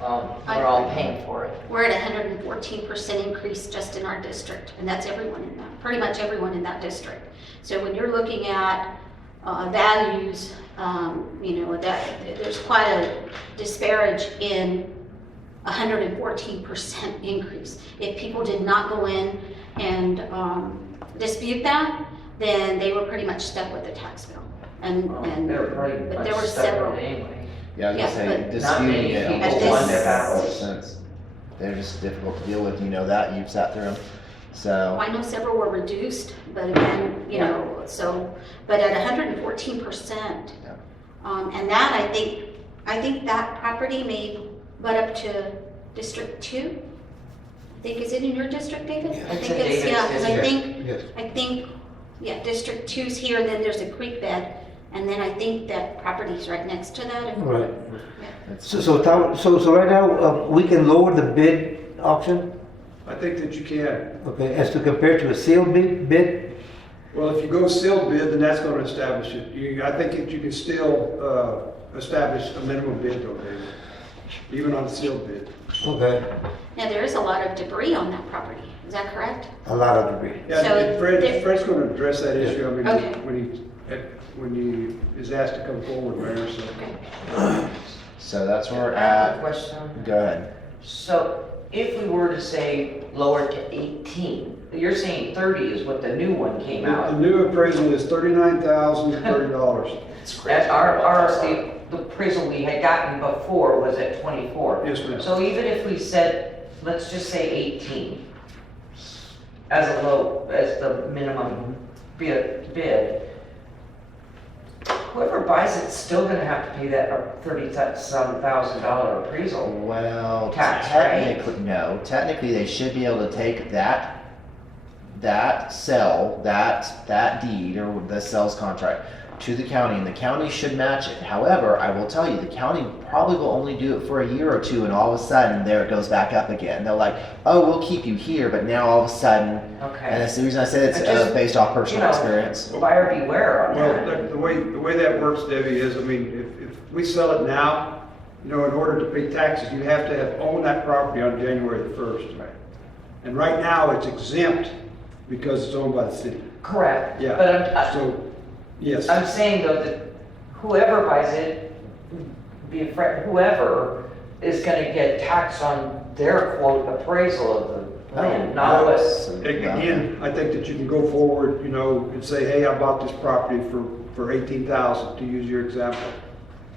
We're all paying for it. We're at 114% increase just in our district, and that's everyone in that, pretty much everyone in that district. So when you're looking at values, there's quite a disparage in 114% increase. If people did not go in and dispute that, then they were pretty much stuck with the tax bill. But there were several. Anyway. Yeah, I was gonna say, but not disputing many it people almost want makes their no sense. They're just difficult to deal with, you know that, you've sat through them, so. I know several were reduced, but again, but at 114%. Yeah. And that, I think that property may butt up to District 2. I think, is it in your district, David? I It's think in it's, David's yeah, because district. I think, District 2's here, and then there's a creek bed, and then I think that property's right next to that. Right. Yeah. So right now, we can lower the bid auction, I think that you can. okay, as to compare to a sealed bid? Well, if you go sealed bid, then that's going to establish it. I think that you can still establish a minimum bid though, David. even on a sealed bid. Okay, Now, there is a lot of debris on that property, is that correct? a lot of debris. Yeah, So and Fred, there- Fred's gonna address that issue, I mean, Okay. when he is asked to come forward, Mayor, so. So that's where we're I have a at. question. Go ahead. So if we were to say lower to 18, you're saying 30 is what the new one came The out. new appraisal is $39,030. That the appraisal we had gotten before was at 24. Yes, ma'am. So even if we said, let's just say 18 as the minimum bid, whoever buys it's still gonna have to pay that $37,000 appraisal. Well, Tax, right? technically, no. Technically, they should be able to take that deed or the sales contract to the county, and the county should match it. However, I will tell you, the county probably will only do it for a year or two, and all of a sudden, there it goes back up again. They're like, "Oh, we'll keep you here," but now all of a sudden, Okay. and that's the reason I said it's I just- based off personal experience. Buyer beware on Well, that. the way that works, Debbie, is, I mean, if we sell it now, in order to pay taxes, you have to have owned that property on January the 1st. And right now, it's exempt because it's owned by the city. Correct. Yeah, But so, yes. I'm saying though that whoever buys it, whoever is gonna get taxed on their quote appraisal of the land, not us. Again, I think that you can go forward, and say, hey, I bought this property for 18,000, to use your example.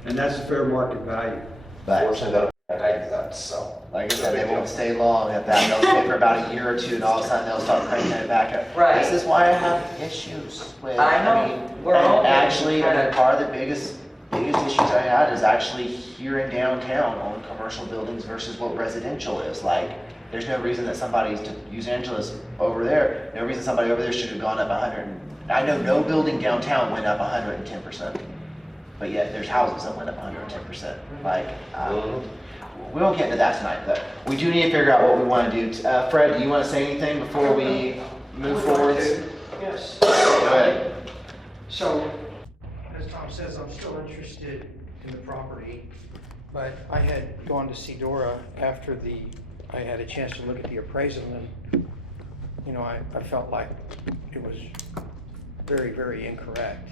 And that's the fair market value. But Fortunately, that, so. like I said, they won't stay long at that. They'll stay for about a year or two, and all of a sudden they'll start cranking it back up. Right. This is why I have issues with. I know. mean, We're all and actually, getting and then part of the biggest issues I had is actually here in downtown on commercial buildings versus what residential is. Like, there's no reason that somebody's, to use Angela's over there, no reason somebody over there should have gone up 100. I know no building downtown went up 110%, but yet there's houses that went up 110%. Like, we won't get into that tonight, but we do need to figure out what we want to do. Fred, do you want to say anything before we move forward? Yes. Go ahead. So, as Tom says, I'm still interested in the property, but I had gone to see Dora after I had a chance to look at the appraisal, and, I felt like it was very, very incorrect.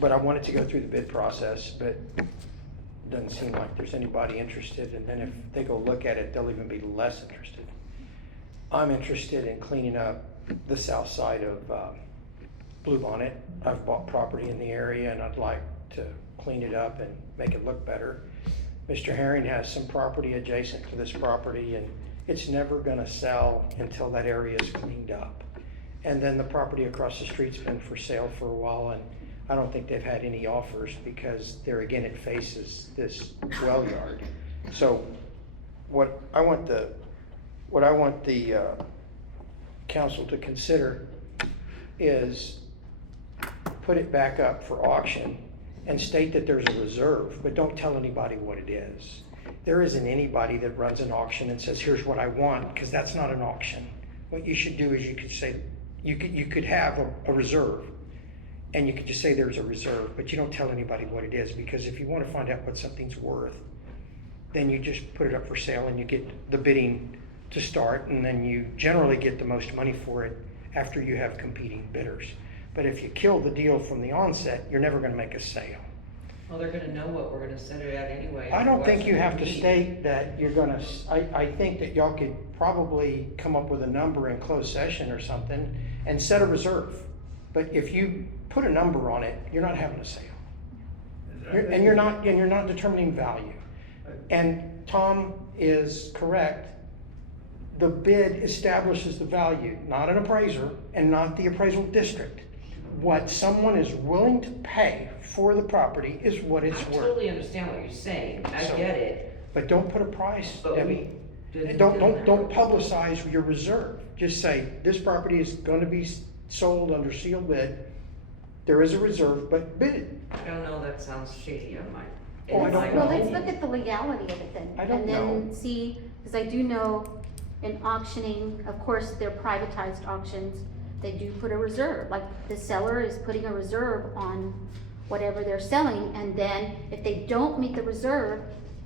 But I wanted to go through the bid process, but it doesn't seem like there's anybody interested, and then if they go look at it, they'll even be less interested. I'm interested in cleaning up the south side of Blue Bonnet. I've bought property in the area and I'd like to clean it up and make it look better. Mr. Herring has some property adjacent to this property, and it's never gonna sell until that area is cleaned up. And then the property across the street's been for sale for a while, and I don't think they've had any offers because there again, it faces this well yard. So what I want the council to consider is put it back up for auction and state that there's a reserve, but don't tell anybody what it is. There isn't anybody that runs an auction and says, here's what I want, because that's not an auction. What you should do is you could say, you could have a reserve, and you could just say there's a reserve, but you don't tell anybody what it is, because if you want to find out what something's worth, then you just put it up for sale and you get the bidding to start, and then you generally get the most money for it after you have competing bidders. But if you kill the deal from the onset, you're never going to make a sale. Well, they're gonna know what we're gonna set it at anyway. I don't think you Otherwise, have to we- state that you're gonna, I think that y'all could probably come up with a number in closed session or something and set a reserve. But if you put a number on it, you're not having a sale. And you're not determining value. And Tom is correct. The bid establishes the value, not an appraiser and not the appraisal district. What someone is willing to pay for the property is what it's I worth. totally understand what you're saying, I So- get it. But don't put a price, But Debbie. we didn't Don't do that. publicize your reserve. Just say, this property is gonna be sold under sealed bid. There is a reserve, but bid it. I don't know, that sounds shady on my. Oh, I don't Well, know. let's look at the legality of it then. I don't And then know. see, because I do know in auctioning, of course, they're privatized auctions, they do put a reserve. Like the seller is putting a reserve on whatever they're selling, and then if they don't meet the reserve,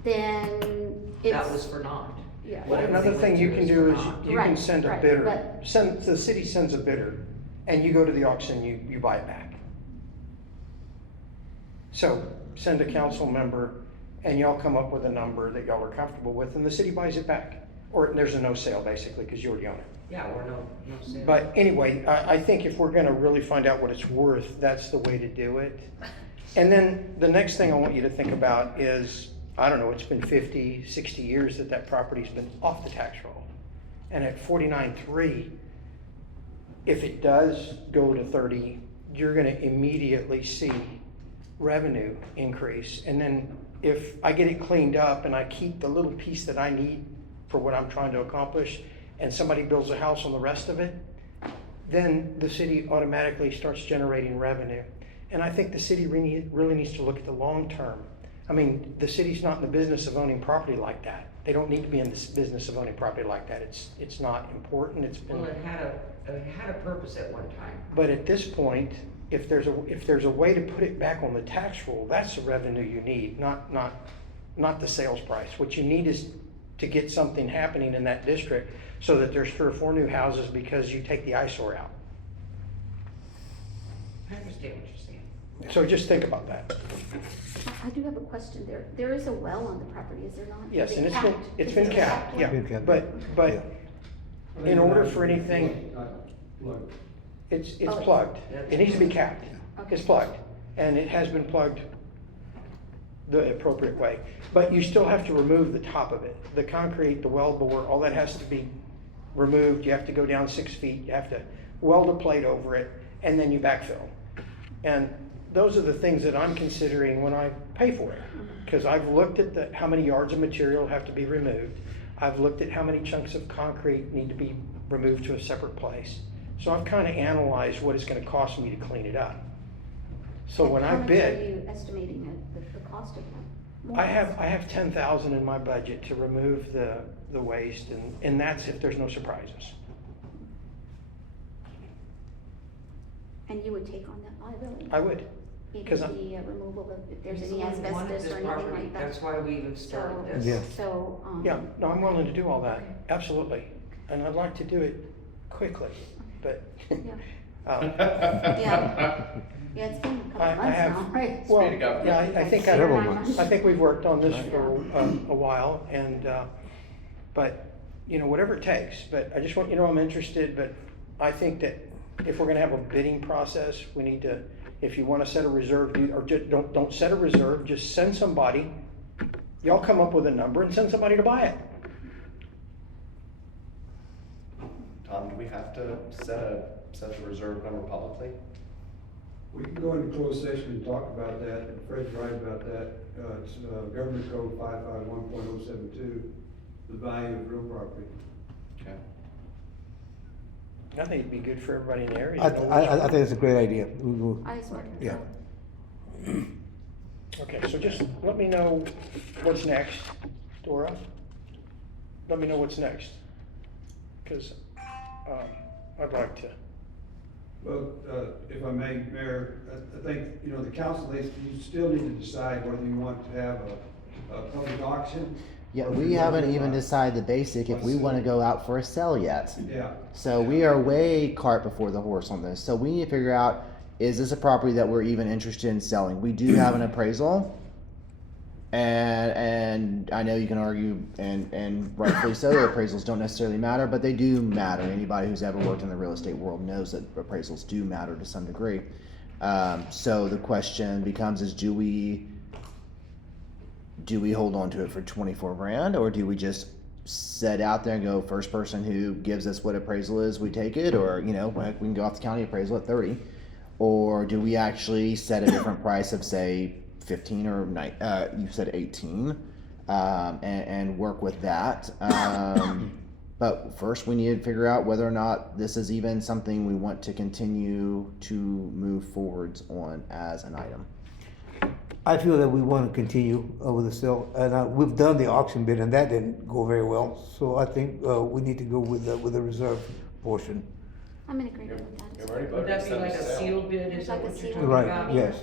then it's. That was for naught. Yeah. Whatever Another they thing went you to can is do for is naught. you can Right, send a right, bidder, but- the city sends a bidder, and you go to the auction, you buy it back. So, send a council member, and y'all come up with a number that y'all are comfortable with, and the city buys it back. Or there's a no sale, basically, because you already own it. Yeah, or no sale. But anyway, I think if we're gonna really find out what it's worth, that's the way to do it. And then the next thing I want you to think about is, I don't know, it's been 50, 60 years that that property's been off the tax roll. And at 49.3, if it does go to 30, you're gonna immediately see revenue increase. And then if I get it cleaned up and I keep the little piece that I need for what I'm trying to accomplish, and somebody builds a house on the rest of it, then the city automatically starts generating revenue. And I think the city really needs to look at the long term. I mean, the city's not in the business of owning property like that. They don't need to be in the business of owning property like that. It's not important. It's been. Well, it had a purpose at one time. But at this point, if there's a way to put it back on the tax roll, that's the revenue you need, not the sales price. What you need is to get something happening in that district so that there's 3 or 4 new houses because you take the eyesore out. I understand what you're saying. So just think about that. I do have a question there. There is a well on the property, is there not? Yes, Is and it it's been, capped? it's Is been it capped, yeah. Been capped, But yeah. in order for anything, it's Oh. plugged. It needs to be capped. Okay. It's plugged. And it has been plugged the appropriate way. But you still have to remove the top of it. The concrete, the weld bore, all that has to be removed. You have to go down 6 feet. You have to weld a plate over it, and then you backfill. And those are the things that I'm considering when I pay for it. Because I've looked at how many yards of material have to be removed. I've looked at how many chunks of concrete need to be removed to a separate place. So I've kind of analyzed what it's going to cost me to clean it up. So when I How much bid, are you estimating the cost of that? I have 10,000 in my budget to remove the waste, and that's if there's no surprises. And you would take on that liability? I would. Even 'cause the removal of, if there's He's any the one who wanted asbestos this or anything property. like that? That's why we even started So- this. Yeah. So, Yeah, no, I'm willing to do all that, absolutely. And I'd like to do it quickly, but. Yeah. um, Yeah, it's been a couple I months have, now, right? well, Speed it up. yeah, I think Several months. I think we've worked on this for a while, and, but, you know, whatever it takes. But I just want you to know I'm interested, but I think that if we're gonna have a bidding process, we need to, if you wanna set a reserve, or just, don't set a reserve, just send somebody. Y'all come up with a number and send somebody to buy it. Tom, do we have to set the reserve number publicly? We can go into closed session and talk about that, and Fred's right about that. It's Government Code 551.072, the value of real property. Okay. I think it'd be good for everybody in the area. I think it's a great idea. We will, I support it. yeah. Okay, so just let me know what's next, Dora. Let me know what's next, because I'd like to. Well, if I may, Mayor, I think, you know, the council, you still need to decide whether you want to have a public auction. Yeah, or if we you want haven't to even buy. decided the basic if we want to go out for a sale yet. Yeah. So we are way cart before the horse on this. So we need to figure out, is this a property that we're even interested in selling? We do have an appraisal. And I know you can argue, and rightfully so, that appraisals don't necessarily matter, but they do matter. Anybody who's ever worked in the real estate world knows that appraisals do matter to some degree. So the question becomes: is do we hold on to it for 24 grand, or do we just set out there and go, first person who gives us what appraisal is, we take it, or we can go off the county appraisal at 30, or do we actually set a different price of, say, 15 or you said 18, and work with that. But first we need to figure out whether or not this is even something we want to continue to move forwards on as an item. I feel that we want to continue with the sale, and we've done the auction bid, and that didn't go very well. So I think we need to go with the reserve portion. I'm in agreement with that. You've already Would voted that to be send like the a sale. sealed bid, is that Like a what you're sealed talking Right, about? yes.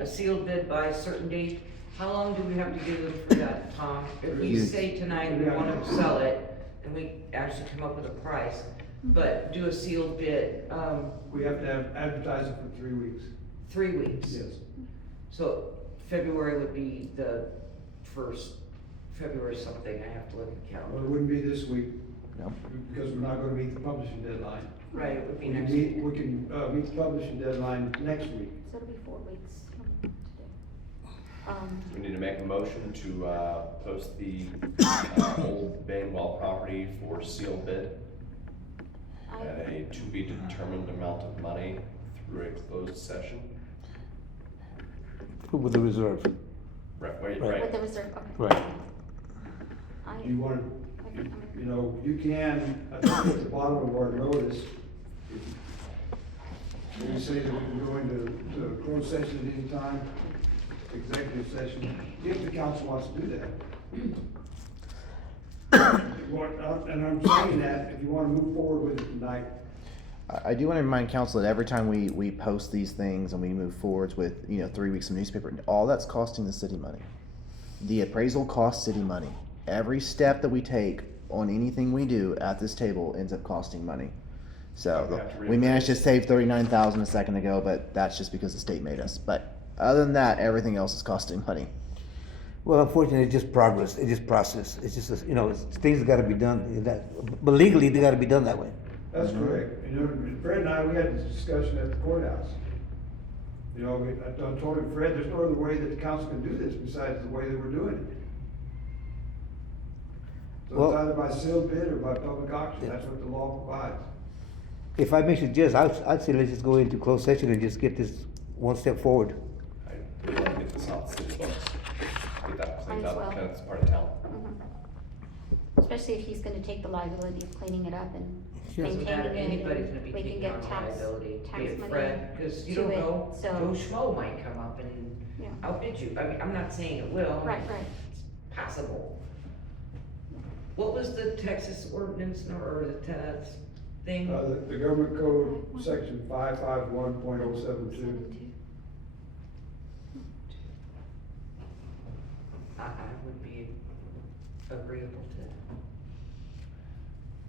A sealed bid by a certain date? How long do we have to give them for that, Tom? If we You- say tonight we wanna sell it, and we actually come up with a price, but do a sealed bid, We have to have advertising for 3 weeks. 3 weeks. Yes. So February would be the first, February something, I have to look at the Well, calendar. it wouldn't be this week. No. Because we're not gonna meet the publishing deadline. Right, it would be We can next meet, week. we can, meet the publishing deadline next week. So it'll be 4 weeks from today. We need to make a motion to, post the, old Bainwell property for sealed bid at a to be determined amount of money through a closed session. With the reserve. Right, wait, Right. right. With the reserve, okay. Right. You want, you know, you can, I think at the bottom of our notice, we say that we can go into closed session at any time, executive session, if the council wants to do that. And I'm saying that, if you wanna move forward with it tonight, I do want to remind council that every time we post these things and we move forwards with, 3 weeks of newspaper, all that's costing the city money. The appraisal costs city money. Every step that we take on anything we do at this table ends up costing money. So we managed to save 39,000 a second ago, but that's just because the state made us. But other than that, everything else is costing money. Well, unfortunately, it's just progress, it's just process, it's just, it's things that gotta be done, but legally, they gotta be done that way. that's correct. You know, Fred and I, we had this discussion at the courthouse. You know, I told him, Fred, there's no other way that the council can do this besides the way that we're doing it. So Well- it's either by sealed bid or by public auction, that's what the law provides. If I may suggest, I'd say let's just go into closed session and just get this one step forward. I would like to get this off the city books, get that cleaned Might as up, well. because it's part of town. Especially if he's gonna take the liability of cleaning it up and So that maintaining it, anybody's gonna be and we can taking get on tax liability, be money it Fred, cause you to don't it, know, so. Joe Schmo might come up and Yeah. outbid you. I mean, I'm not saying it will. Right. It's possible. What was the Texas ordinance or the thing? The government code, section 551.072. I would be agreeable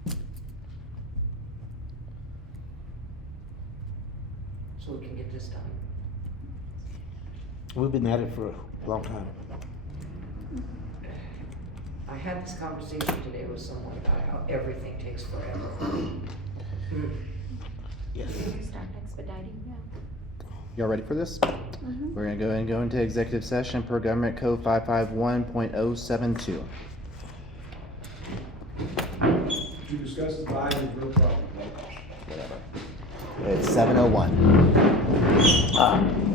to. So we can get this done. We've been at it for a long time. I had this conversation today with someone about how everything takes forever. Yes. Start expediting, yeah. Y'all ready for this? We're gonna go ahead and go into executive session per government code 551.072. To discuss the value of real property. It's 7:01.